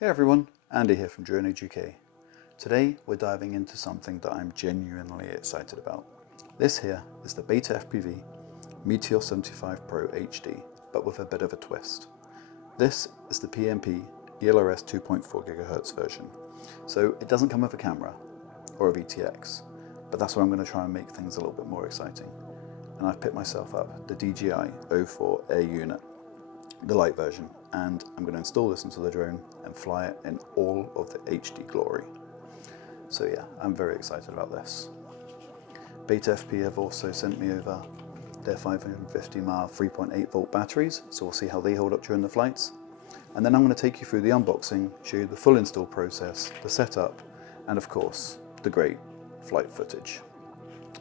Hey everyone, Andy here from Drone Age UK. Today we're diving into something that I'm genuinely excited about. This here is the BETAFPV Meteor 75 Pro HD, but with a bit of a twist. This is the PMP ELRS 2.4 GHz version. So it doesn't come with a camera or a VTX, but that's where I'm going to try and make things a little bit more exciting. And I've picked myself up the DJI 04 Air unit, the Lite version, and I'm going to install this into the drone and fly it in all of the HD glory. So yeah, I'm very excited about this. BETAFPV have also sent me over their 550 mAh 3.8 volt batteries, so we'll see how they hold up during the flights. And then I'm going to take you through the unboxing, show you the full install process, the setup, and of course, the great flight footage.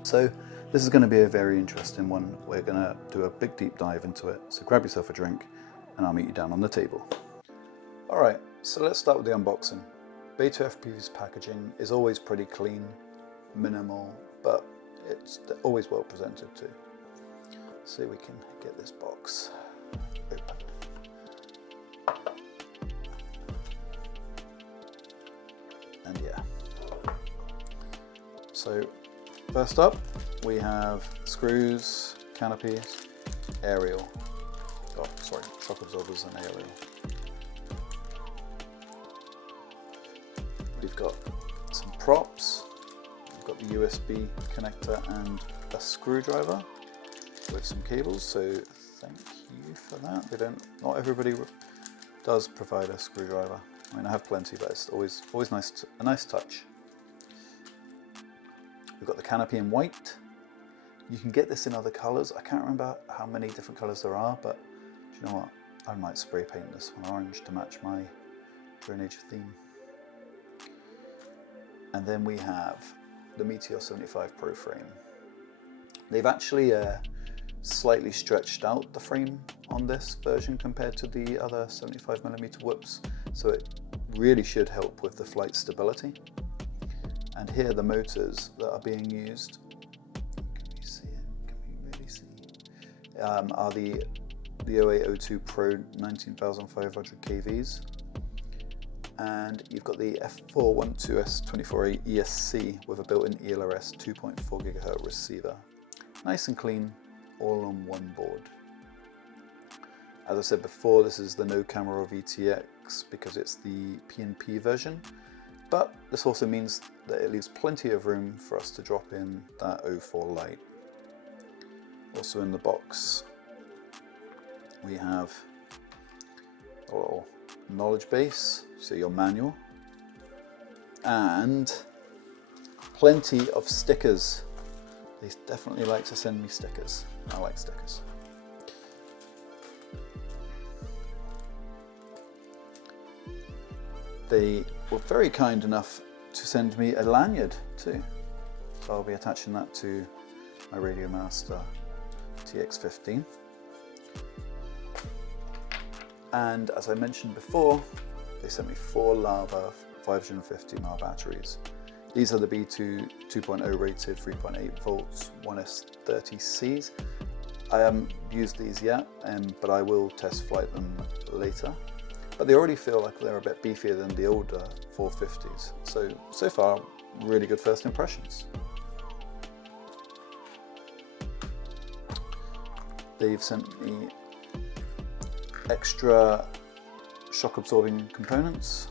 So this is going to be a very interesting one. We're going to do a big deep dive into it, so grab yourself a drink and I'll meet you down on the table. Alright, so let's start with the unboxing. BETAFPV's packaging is always pretty clean, minimal, but it's always well presented too. So we can get this box open. And yeah. So first up, we have screws, canopies, aerial. Oh, sorry, shock absorbers and aerial. We've got some props. We've got the USB connector and a screwdriver with some cables. So thank you for that. Not everybody does provide a screwdriver. I mean, I have plenty, but it's always nice, a nice touch. We've got the canopy in white. You can get this in other colours. I can't remember how many different colours there are, but do you know what? I might spray paint this one orange to match my Drone Age theme. And then we have the Meteor 75 Pro frame. They've actually slightly stretched out the frame on this version compared to the other 75mm whoops, so it really should help with the flight stability. And here the motors that are being used, can you see it? Can we really see? Are the 0802 Pro 19,500 kVs. And you've got the F412S24A ESC with a built-in ELRS 2.4 GHz receiver. Nice and clean, all on one board. As I said before, this is the no camera or VTX because it's the PNP version, but this also means that it leaves plenty of room for us to drop in that 04 Lite. Also in the box, we have a little knowledge base, so your manual, and plenty of stickers. They definitely like to send me stickers. I like stickers. They were very kind enough to send me a lanyard too. So I'll be attaching that to my Radiomaster TX15. And as I mentioned before, they sent me 4 Lava 550 mAh batteries. These are the B2 2.0 rated 3.8 volts 1S30Cs. I haven't used these yet, but I will test flight them later. But they already feel like they're a bit beefier than the older 450s. So far, really good first impressions. They've sent me extra shock absorbing components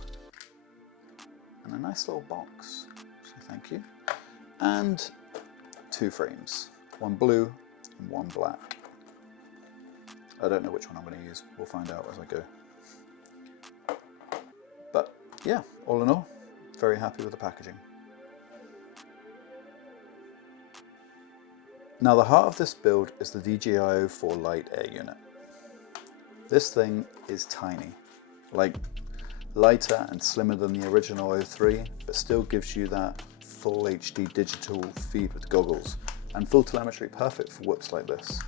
and a nice little box, so thank you. And 2 frames, one blue and one black. I don't know which one I'm going to use, we'll find out as I go. But yeah, all in all, very happy with the packaging. Now the heart of this build is the DJI 04 Lite Air unit. This thing is tiny, like lighter and slimmer than the original 03, but still gives you that full HD digital feed with goggles and full telemetry, perfect for whoops like this.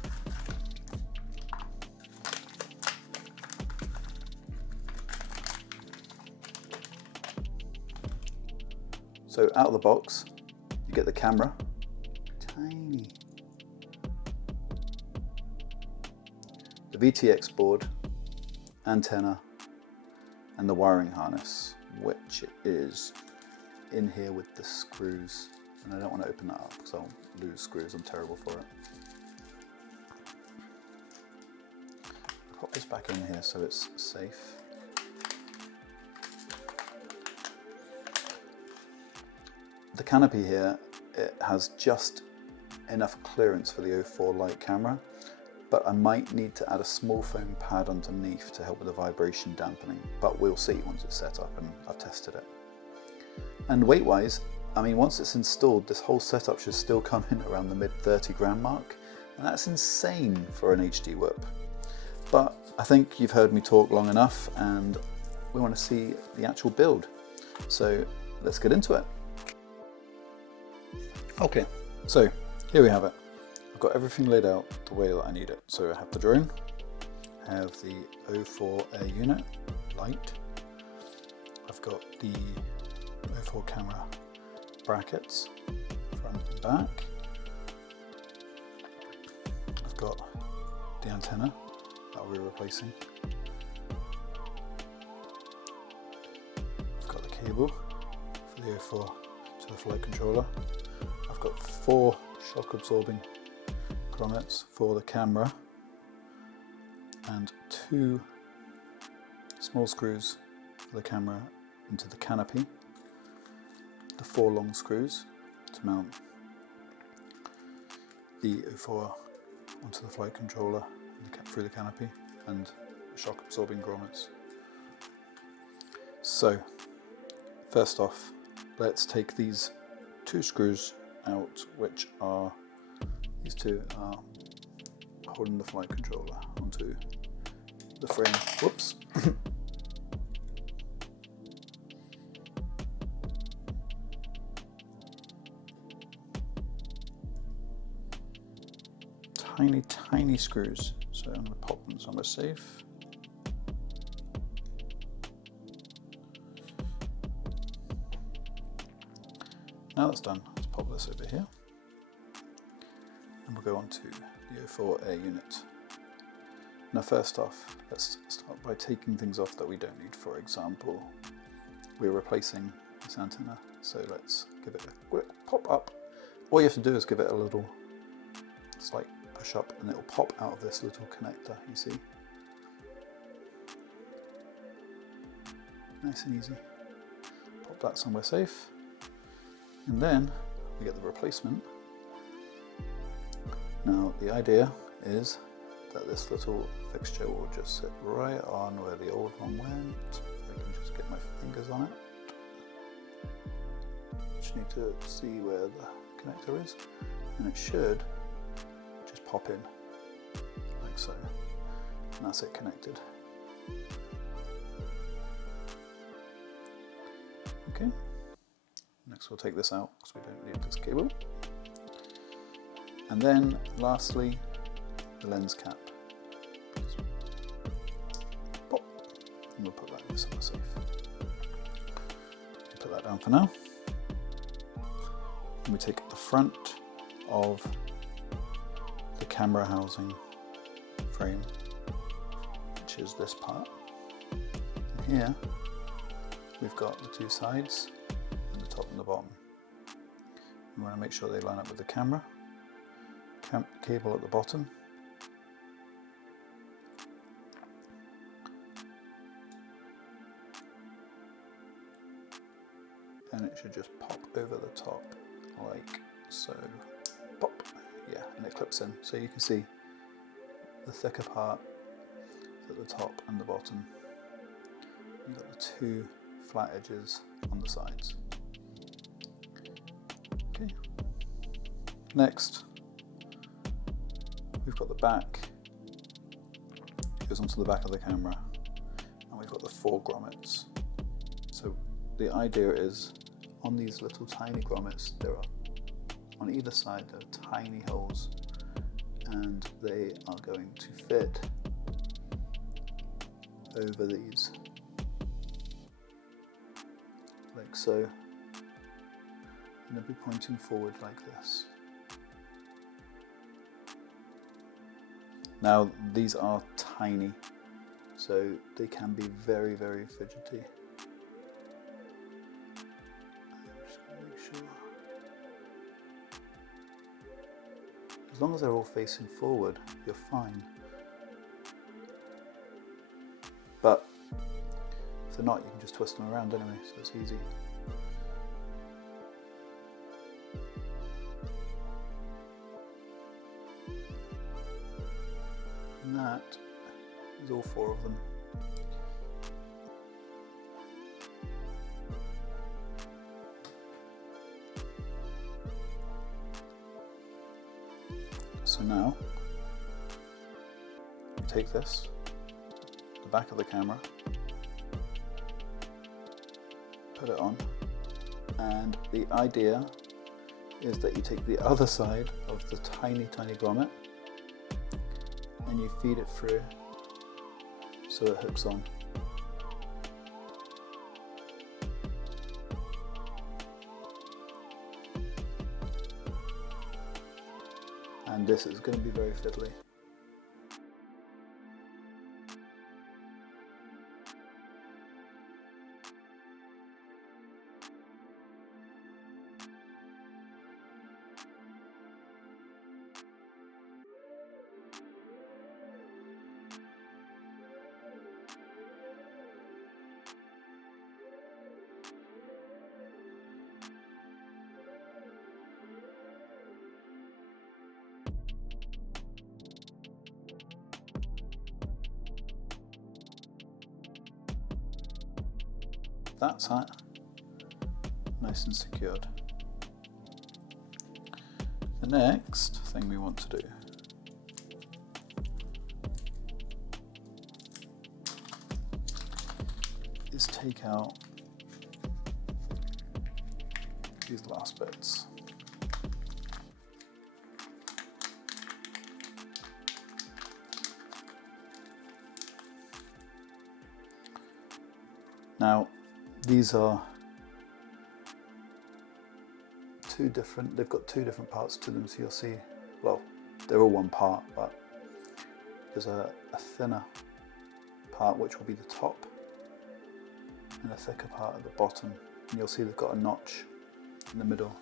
So out of the box, you get the camera, tiny. The VTX board, antenna, and the wiring harness, which is in here with the screws. And I don't want to open that up because I'll lose screws, I'm terrible for it. Pop this back in here so it's safe. The canopy here, it has just enough clearance for the 04 Lite camera, but I might need to add a small foam pad underneath to help with the vibration dampening, but we'll see once it's set up and I've tested it. And weight wise, I mean, once it's installed, this whole setup should still come in around the mid 30 gram mark, and that's insane for an HD whip. But I think you've heard me talk long enough and we want to see the actual build. So let's get into it. Okay, so here we have it. I've got everything laid out the way that I need it. So I have the drone, I have the 04 air unit, Lite. I've got the 04 camera brackets, front and back. I've got the antenna that we're replacing. I've got the cable for the 04 to the flight controller. I've got 4 shock absorbing grommets for the camera and 2 small screws for the camera into the canopy, the 4 long screws to mount the 04 onto the flight controller through the canopy, and shock absorbing grommets. So first off, let's take these 2 screws out, which are, these 2 are holding the flight controller onto the frame. Whoops. Tiny screws, so I'm going to pop them somewhere safe. Now that's done, let's pop this over here and we'll go on to the 04 air unit. Now first off, let's start by taking things off that we don't need. For example, we're replacing this antenna, so let's give it a quick pop up. All you have to do is give it a little slight push up and it will pop out of this little connector, you see. Nice and easy. Pop that somewhere safe. And then we get the replacement. Now the idea is that this little fixture will just sit right on where the old one went. I can just get my fingers on it. Just need to see where the connector is, and it should just pop in like so, and that's it connected. Okay, next we'll take this out because we don't need this cable, and then lastly the lens cap. Pop, and we'll put that in somewhere safe. Put that down for now. And we take the front of the camera housing frame, which is this part. And here we've got the 2 sides, and the top and the bottom. We want to make sure they line up with the camera. Cable at the bottom. And it should just pop over the top like so. Pop, yeah, and it clips in. So you can see the thicker part at the top and the bottom. You've got the 2 flat edges on the sides. Okay. Next, we've got the back. It goes onto the back of the camera, and we've got the 4 grommets. So the idea is, on these little tiny grommets, there are, on either side, there are tiny holes, and they are going to fit over these, like so, and they'll be pointing forward like this. Now these are tiny, so they can be very, very fidgety. I'm just going to make sure. As long as they're all facing forward, you're fine. But if they're not, you can just twist them around anyway, so it's easy. And that is all 4 of them. So now, take this, the back of the camera, put it on, and the idea is that you take the other side of the tiny grommet and you feed it through so it hooks on. And this is going to be very fiddly. That's that, nice and secured. The next thing we want to do is take out these last bits. Now, these are they've got 2 different parts to them, so you'll see, well, they're all one part, but there's a thinner part which will be the top and a thicker part at the bottom, and you'll see they've got a notch in the middle.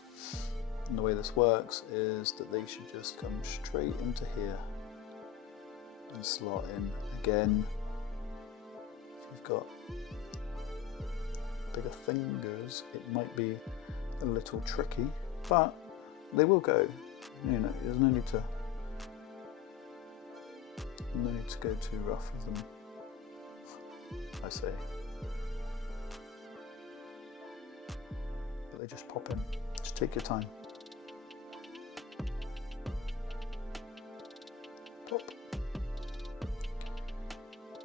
And the way this works is that they should just come straight into here and slot in. Again, if you've got bigger fingers, it might be a little tricky, but they will go. You know, there's no need to go too rough with them, I say. But they just pop in. Just take your time. Pop.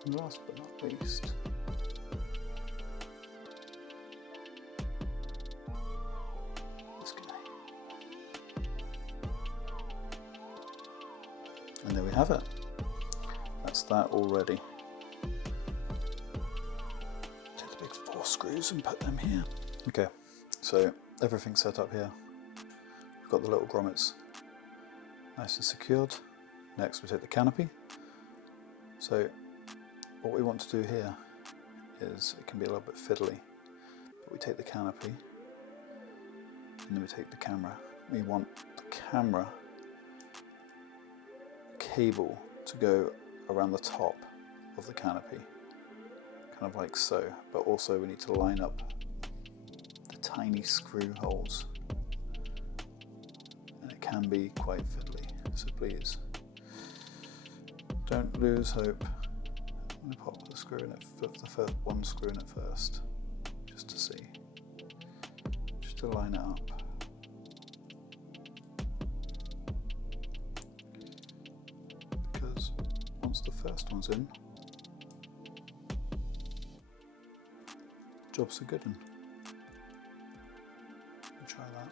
And last but not least, and there we have it. That's that already. Take the big 4 screws and put them here. Okay, so everything's set up here. We've got the little grommets nice and secured. Next we take the canopy. So what we want to do here is, it can be a little bit fiddly, but we take the canopy and then we take the camera. We want the camera cable to go around the top of the canopy, kind of like so, but also we need to line up the tiny screw holes, and it can be quite fiddly, so please don't lose hope. I'm going to pop the screw in it, the first one screw in it first, just to see, just to line it up. Once the first one's in, job's a good one. We'll try that.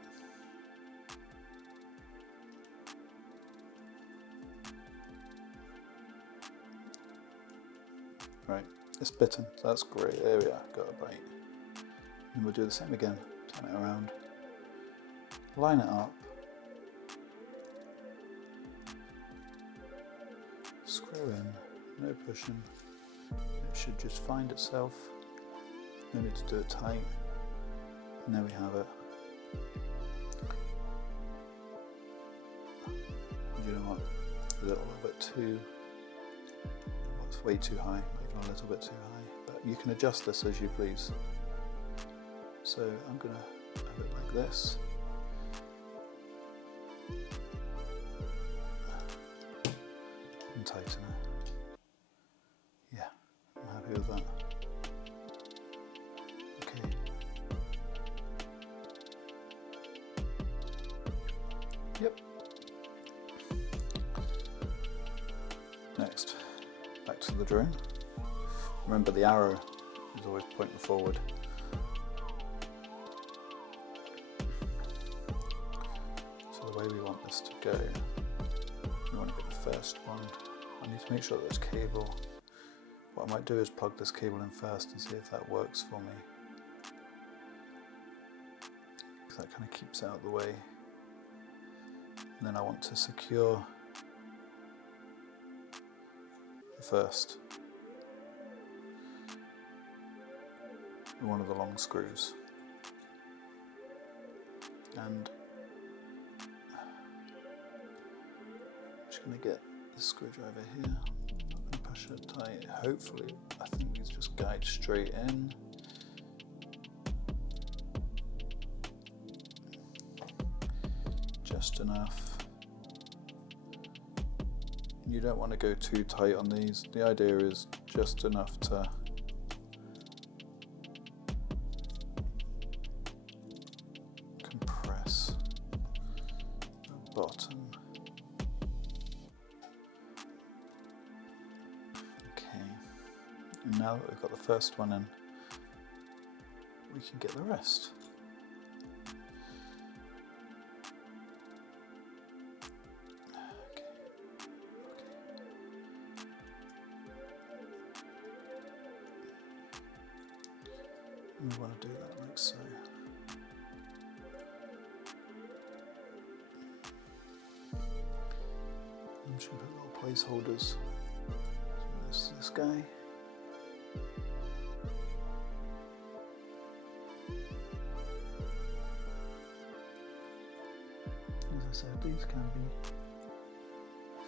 Right, it's bitten, so that's great. There we are, got a bite. And we'll do the same again, turn it around, line it up, screw in, no pushing, It should just find itself. No need to do it tight. And there we have it. You know what? A little bit too. Well, it's way too high. Maybe a little bit too high. But you can adjust this as you please. So I'm going to have it like this. And tighten it. Yeah, I'm happy with that. Okay. Yep. Next, back to the drone. Remember, the arrow is always pointing forward. So the way we want this to go, we want to get the first one. I need to make sure that this cable, what I might do is plug this cable in first and see if that works for me. Because that kind of keeps it out of the way. And then I want to secure the first with one of the long screws. And I'm just going to get the screwdriver here. I'm not going to push it tight. Hopefully, I think these just guide straight in. Just enough. You don't want to go too tight on these. The idea is just enough to compress the bottom. Okay, and now that we've got the first one in, we can get the rest. We want to do that like so. I'm just going to put little placeholders. So this guy. As I said, these can be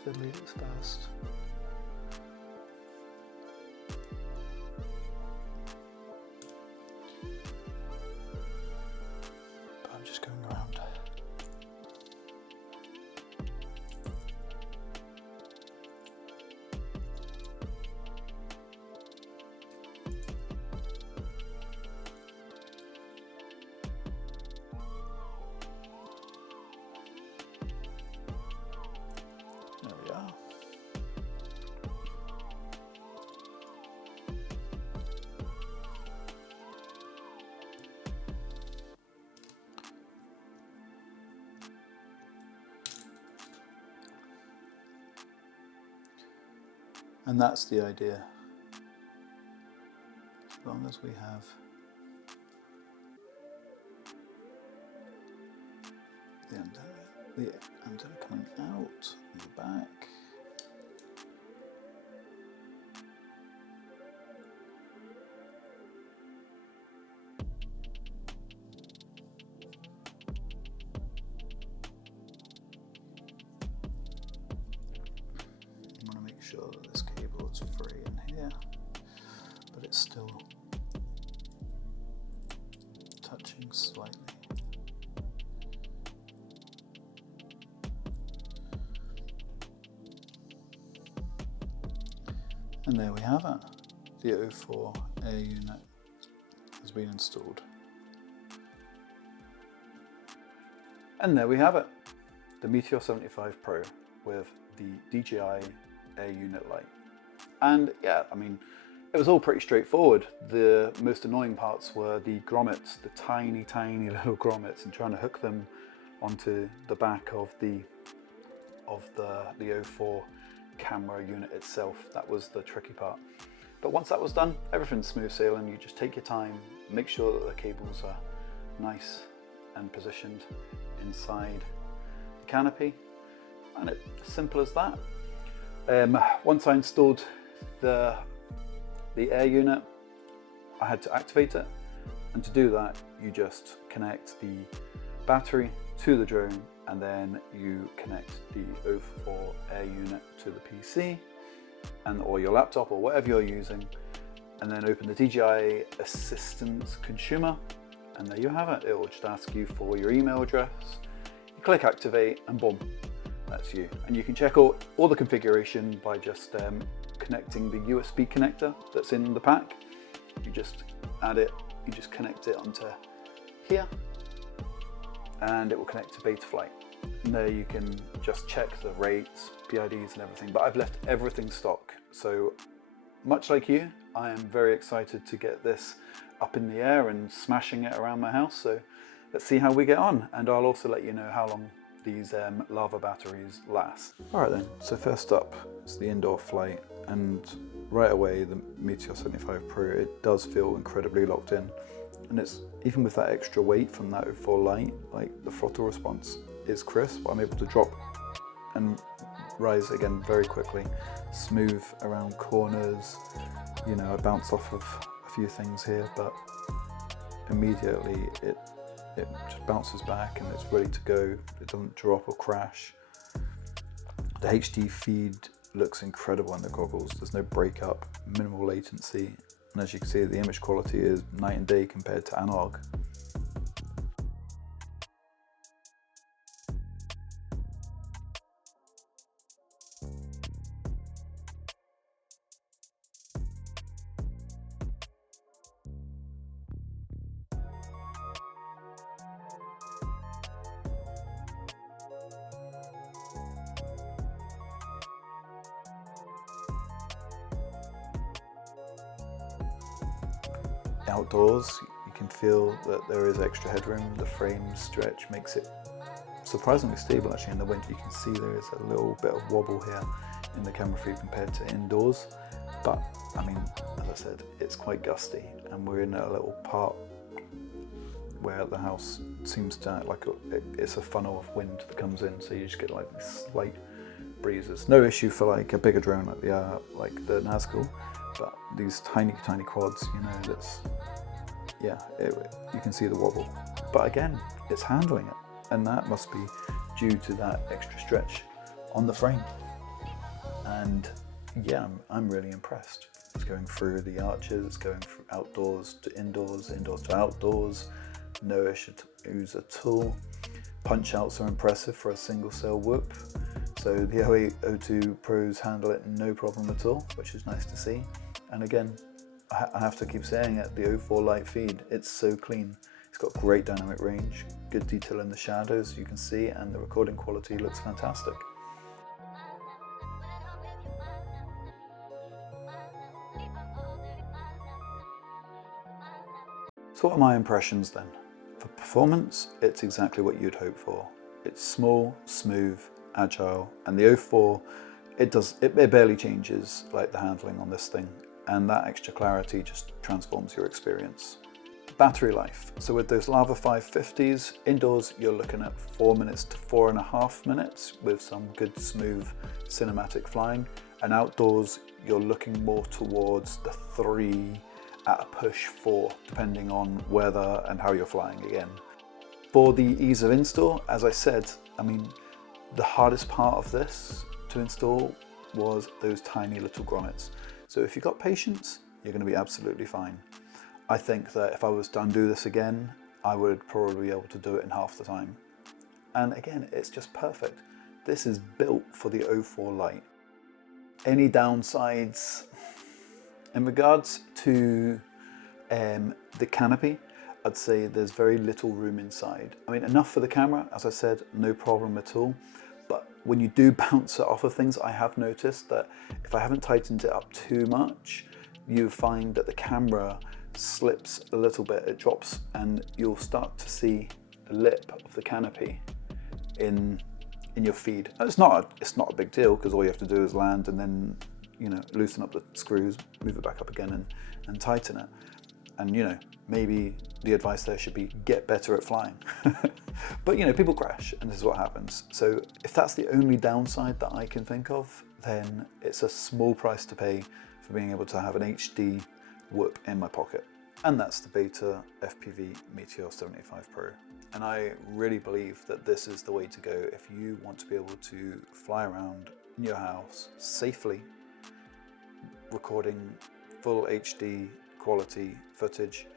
fiddly at first. Going around. There we are. And that's the idea. As long as we have the antenna coming out in the back. You want to make sure that this cable is free in here, but it's still touching slightly. And there we have it. The 04 air unit has been installed. And there we have it. The Meteor 75 Pro with the DJI air unit Lite. And yeah, I mean, it was all pretty straightforward. The most annoying parts were the grommets, the tiny, tiny little grommets, and trying to hook them onto the back of the 04 camera unit itself. That was the tricky part. But once that was done, everything's smooth sailing. You just take your time, make sure that the cables are nice and positioned inside the canopy, and it's as simple as that. Once I installed the The air unit, I had to activate it, and to do that you just connect the battery to the drone, and then you connect the O4 air unit to the PC or your laptop or whatever you're using, and then open the DJI Assistant Consumer, and there you have it. It will just ask you for your email address, you click activate, and boom, that's you. And you can check all the configuration by just connecting the USB connector that's in the pack. You just add it, you just connect it onto here, and it will connect to Betaflight. And there you can just check the rates, PIDs and everything, but I've left everything stock. So much like you, I am very excited to get this up in the air and smashing it around my house. So let's see how we get on, and I'll also let you know how long these lava batteries last. Alright then, so first up is the indoor flight, and right away the Meteor 75 Pro, it does feel incredibly locked in, and it's even with that extra weight from that O4 Lite, like the throttle response is crisp. I'm able to drop and rise again very quickly, smooth around corners. You know, I bounce off of a few things here, but immediately it just bounces back and it's ready to go. It doesn't drop or crash. The HD feed looks incredible in the goggles. There's no breakup, minimal latency, and as you can see, the image quality is night and day compared to analog. Outdoors, you can feel that there is extra headroom. The frame stretch makes it surprisingly stable actually in the winter. You can see there is a little bit of wobble here in the camera feed compared to indoors, but I mean, as I said, it's quite gusty, and we're in a little part where the house seems to act like it's a funnel of wind that comes in, so you just get like these slight breezes. No issue for like a bigger drone like the Nazgul, but these tiny quads, you know, that's, yeah, you can see the wobble. But again, it's handling it, and that must be due to that extra stretch on the frame. And yeah, I'm really impressed. It's going through the arches, it's going from outdoors to indoors, indoors to outdoors, no issues at all. Punch outs are impressive for a single cell whoop. So the 0802 Pros handle it no problem at all, which is nice to see. And again, I have to keep saying it, the O4 Lite feed, it's so clean. It's got great dynamic range, good detail in the shadows you can see, and the recording quality looks fantastic. So what are my impressions then? For performance, it's exactly what you'd hope for. It's small, smooth, agile, and the O4, it barely changes like the handling on this thing, and that extra clarity just transforms your experience. Battery life. So with those Lava 550s, indoors you're looking at 4 minutes to 4.5 minutes with some good smooth cinematic flying, and outdoors you're looking more towards the 3 at a push 4, depending on weather and how you're flying again. For the ease of install, as I said, I mean, the hardest part of this to install was those tiny little grommets. So if you've got patience, you're going to be absolutely fine. I think that if I was to undo this again, I would probably be able to do it in half the time. And again, it's just perfect. This is built for the O4 Lite. Any downsides? In regards to the canopy, I'd say there's very little room inside. I mean, enough for the camera, as I said, no problem at all. But when you do bounce it off of things, I have noticed that if I haven't tightened it up too much, you find that the camera slips a little bit, it drops, and you'll start to see the lip of the canopy in your feed. It's not a big deal, because all you have to do is land and then, you know, loosen up the screws, move it back up again and tighten it. And, you know, maybe the advice there should be get better at flying. But, you know, people crash, and this is what happens. So if that's the only downside that I can think of, then it's a small price to pay for being able to have an HD whoop in my pocket. And that's the BETAFPV Meteor 75 Pro. And I really believe that this is the way to go if you want to be able to fly around in your house safely, recording full HD quality footage.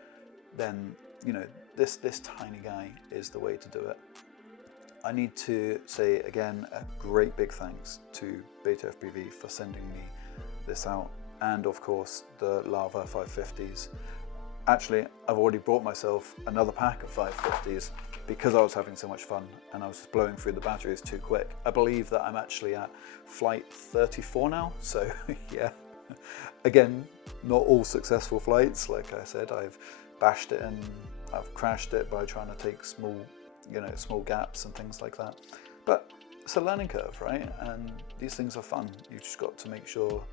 Then, you know, this tiny guy is the way to do it. I need to say again a great big thanks to BETAFPV for sending me this out, and of course the Lava 550s. Actually, I've already bought myself another pack of 550s because I was having so much fun and I was just blowing through the batteries too quick. I believe that I'm actually at flight 34 now, so yeah. Again, not all successful flights. Like I said, I've bashed it and I've crashed it by trying to take small gaps and things like that. But it's a learning curve, right? And these things are fun. You've just got to make sure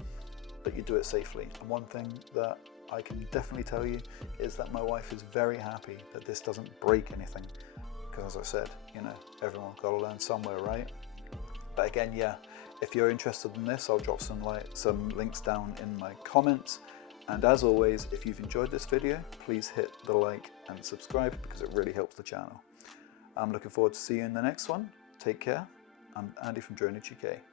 that you do it safely. And one thing that I can definitely tell you is that my wife is very happy that this doesn't break anything. Because as I said, you know, everyone's got to learn somewhere, right? But again, yeah, if you're interested in this, I'll drop some links down in my comments. And as always, if you've enjoyed this video, please hit the like and subscribe because it really helps the channel. I'm looking forward to seeing you in the next one. Take care. I'm Andy from Drone UK.